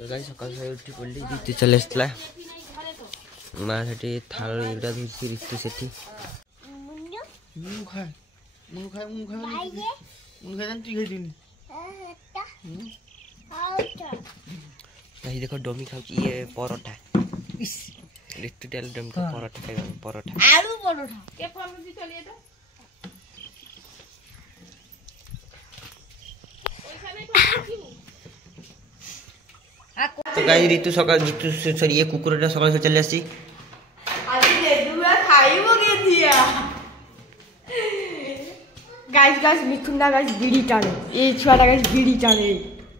गाई सकाल सकाल उठी पड़ी ऋतु चले आसला माँ से थाल एगुड़ा धुची ऋतु से देखो डोमी खाऊ ये परोठा ऋतु डाल डोमी का परोठा खाएगा परोठा आलू परोठा के फॉर्म में चलिए तो तो गाइस ऋतु सकाल ऋतु सॉरी ये कुकुरटा सकाल से चले आसी आज ले दुआ खाइबो के दिया गाइस मिथुना गाइस बीड़ी टाने ए छुआटा गाइस बीड़ी टाने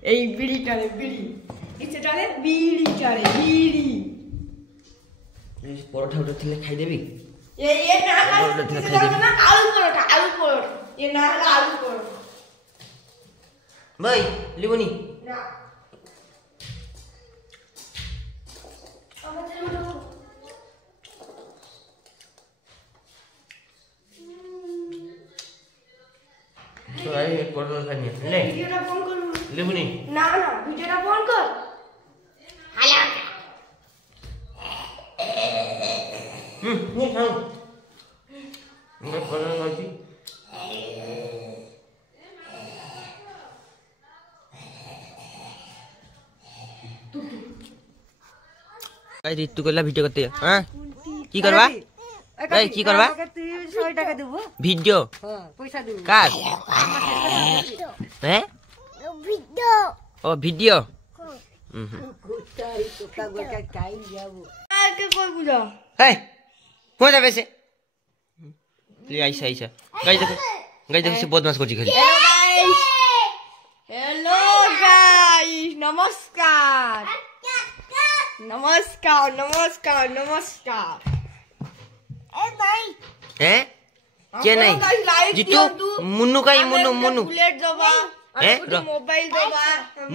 ए बीड़ी टाने बीड़ी इसे टाने बीड़ी टाने बीड़ी ये परोठा उठा थिले खाई देबी ये ना खाई ना आलू परोठा ये ना आलू परोठा भाई लिबोनी ना तो आई एक परोठा खानी है ले वीडियोटा फोन कर लिबोनी ना वीडियोटा फोन कर हाला नहीं खाऊं मैं परोठा खाई गाइस ऋतु कला वीडियो करते हां की करबा ए की करबा 100 টাকা দেব वीडियो हां पैसा देब काट हैं वीडियो ओ वीडियो कुताई कुत्ता गोटा काई जाबो आके कोई बुझा हे हो जाबे से ले आइसा गाइस देखो से बदमाश कोची खाली हेलो गाइस नमस्कार ए भाई हैं के नहीं जीतू मुन्नू काई मुन्नू बुलेट दबा हैं मोबाइल दबा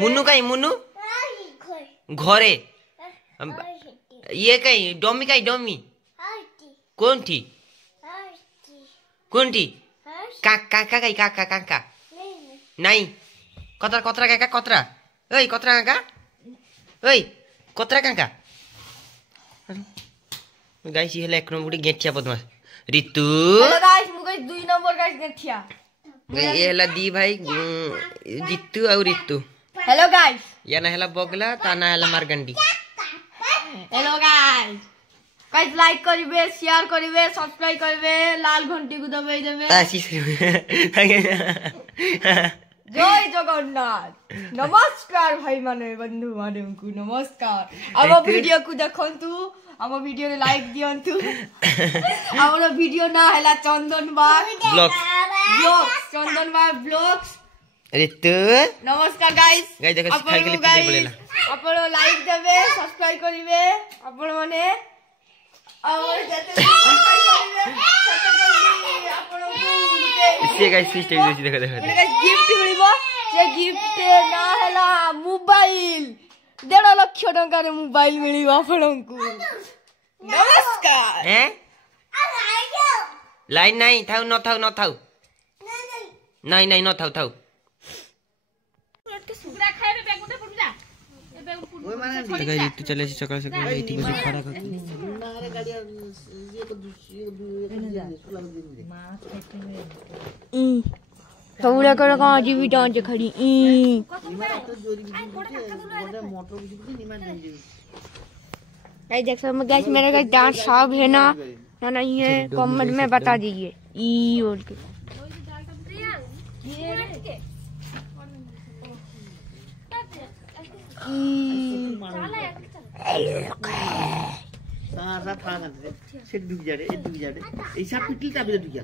मुन्नू काई मुन्नू घरे ये काई डोमी कौन थी काका काका नहीं कतरा काका कतरा ओए कतरा काका ओए कतरा काका गाइस ये एक नंबर गेठिया बदमाश ऋतु हेलो गाइस मु गाइस 2 नंबर गाइस गेठिया ये हला दी भाई जितू और ऋतु हेलो गाइस या ना हला बगला ता ना हला मारगंडी हेलो गाइस लाइक करिवे शेयर करिवे सब्सक्राइब करिवे लाल घंटी को दबाई देबे आशीष जय जगन्नाथ नमस्कार भाई माने बंधु माने को नमस्कार अब वीडियो को देखंतु अब वीडियो रे लाइक दियंतु हमरो वीडियो ना हैला चंदन बाग ब्लॉग्स ऋतु नमस्कार गाइस देखो खाइ के लिए बोलेला आपण लाइक देबे सब्सक्राइब करिवे आपण माने और जते सब्सक्राइब करिवे आपण से गाइस सिस्टम देखो गाइस गिफ्ट मिलिबो से गिफ्ट ना हैला मोबाइल 1.5 लाख टका रे मोबाइल मिलिबो आपनकु नमस्कार हैं लाइन नहीं थाउ न थाउ नहीं न थाउ सुगरा खाए रे बैग उठे पड़ जा ए बैग ओय माने गाइस ऋतु चले सकाल सकाल एठी बजे खड़ा कर ना रे गाड़ी ये को दूसरी मां खेते सबुरा कर का जीवी डांच खड़ी देख सकते गाइस मेरे का डांस सब है ना नहीं है कमेंट में बता दीजिए ई और के सारा थाना से डूब जा रे ऐसा पिटल का भी डूब जा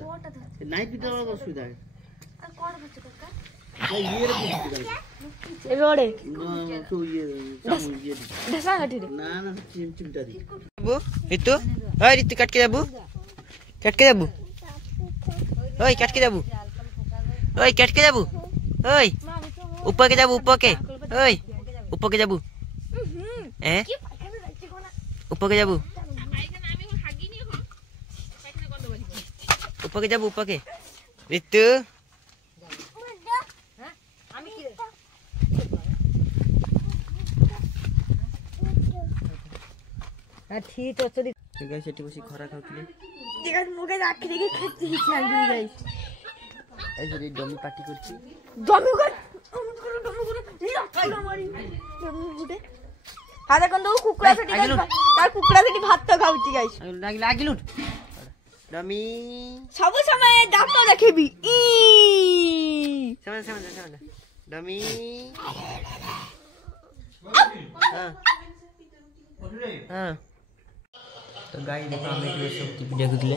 नहीं पिटल वाला सुविधा है ये रे रोड़े तो ये ढसा हटी रे ना चिमटा दी बाबू ऋतु ओए ऋतु काट के जाबू ओए काट के जाबू ओए ऊपर के जाबू ओए ऊपर के जाबू हैं ऊपर के जाबू ऊपर के ऋतु ठीक ଅଛି गाइस सेठी बसी खरा खाउतले गाइस मुके आखि देखि खेति हिचाल गुली गाइस एजरी डमी पार्टी करछि डमी कर डमी कर लाकड़ा मारी डमी गुटे आधा कंदो कुकुड़ा सेठी गाइस तार कुकुड़ा सेठी भात तो खाउछि गाइस लागिलु डमी सब समय दांत देखेबी ई समझ डमी हां तो गाइस देखो हम एक सब टीवी देखुतले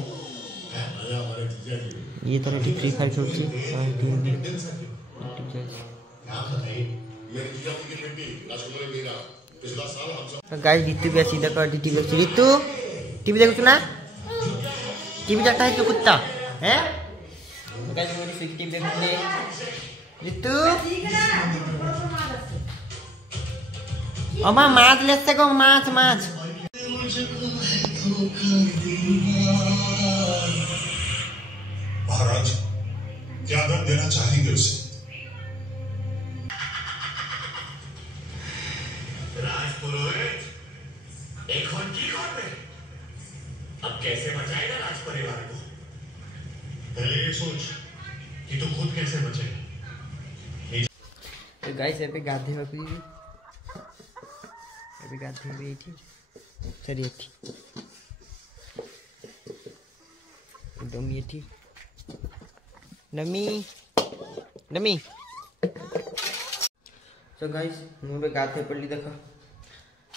ये तो फ्री फायर खेलछि तो गाइस ऋतु भी सीधा कर टीवी देखछि ऋतु टीवी देखु ना टीवी देखता है तो कुत्ता हैं गाइस मोरी से टीवी देखुतले ऋतु अमा माछ लेते को माछ महाराज क्या दंड देना चाहेंगे उसे राजपुरोहित एक की में अब कैसे बचाएगा राज परिवार को पहले ये सोच कि तू खुद कैसे बचेगा तो गाइस एबे गाधे बाकी एबे गाधे भी एठी चली एठी डमी एठी डमी तो गाइस मु बे गाधे पड़ली देखो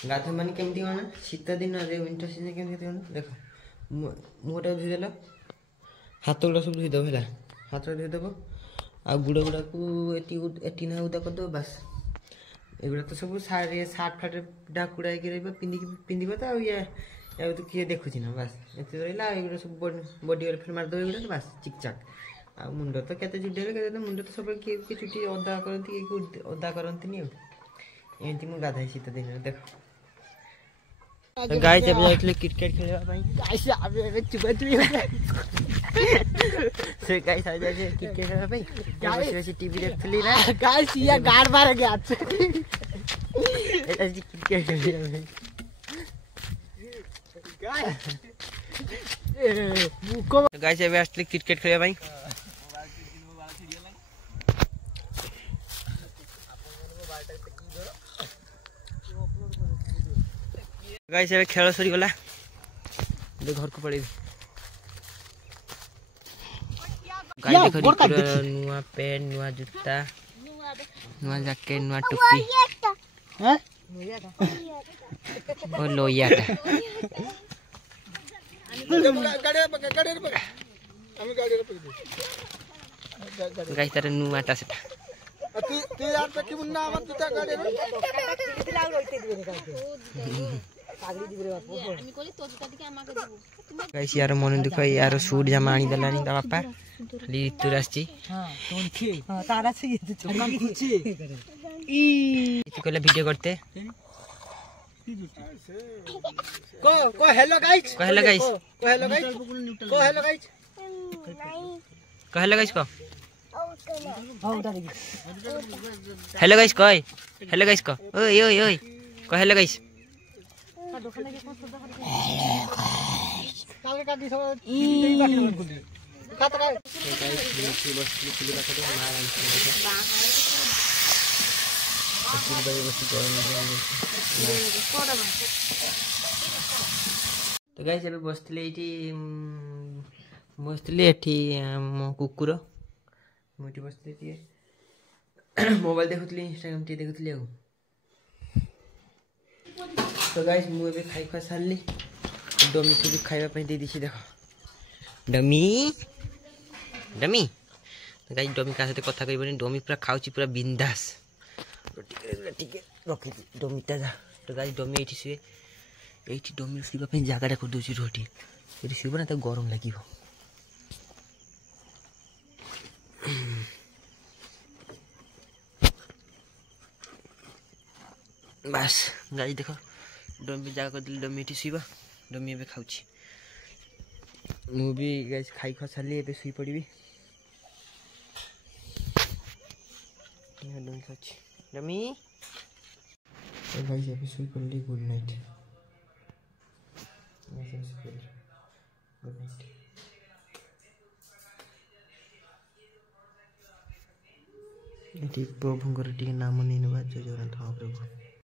गाधे माने केमती होना शीत दिन रे विंटर सीजन केमती होना देखो मुटा धुई देला हाथ गुड़ा सब धुई दो हैला हाथ धुई देबो आ गुड़ा गुड़ा को एटी ना उदा कर दो बस एगुड़ा तो सब सारे सार्ट फाट डाकुड़ा के रहबो पिंदिबो त या तो किए देखुची ना बस एते रहला एगुड़ा सब बॉडी और फिर मार दो एगुड़ा बस चिक चाक आ मुंडो तो केते जुडेले केते मुंडो तो सब के चुटी ओदा करंती के ओदा करंती नि एंती मु गाधाई सीत दिन देखो तो गाइस जब जाइतले क्रिकेट खेलबा पई गाइस आबे चुबा चुई से गाइस आ जाय क्रिकेट खेलबा पई गाइस टीवी देखथली ना गाइस या गाड़ मार गया एटा जी क्रिकेट खेलबा गाइस एबे असली क्रिकेट खेलबा पई गाइस एबे खेल सरी गला दे घर को पड़ी गाइस देखो नुआ पेन नुआ जूता नुआ जैकेट नुआ टोपी हैं ओ लोयाटा गाइस तारे नुआटा सेटा तू यार पे कि मुन्ना आवाज जूता गाड़ी रे गाइस यार मन दुख यार सूट जमा आनी दलानी ता पापा खाली ऋतु रासची हां तोंखे हां तारा से ये काम कुछे ई तू कहले वीडियो करते को हेलो गाइस को हेलो गाइस को हेलो गाइस को हेलो गाइस को हेलो गाइस को हेलो गाइस को हेलो गाइस को ओए ओए ओए को हेलो गाइस काल का दी सब ई काट का तो गाइस एबे बसले एठी बसले एठी मो कुकुर मोटी बसले ती मोबाइल देखुतली इंस्टाग्राम ती देखुतली आ तो गाइस मु एबे खाइ खा सारली डमी को भी खाइबा पे दे दिछि देखो डमी डमी तो गाइस डमी का साथे कथा कइबनी डमी पूरा खाउची पूरा बिंदास ठीक है रखी डमी ता तो गाइस डमी एठी सुए एठी डमी सुइबा पे जागाडा कर दोछि रोटी एठी सुइबो ना त गरम लागिबो बस गाइस देखो डमी जागा कर दिल डमी एठी सुइबा डमी एबे खाउची मु भी गाइस खाइ खसाली एबे सुई पड़िबी डमी खाउची डमी तो गाइस एबे सुई पड़ली गुड नाइट ଏଠି ପ୍ରଭୁଙ୍କର ଟିକେ ନାମ ନେଇ ନେବା ଜୟ ଜଗନ୍ନାଥ ମହାପ୍ରଭୁ।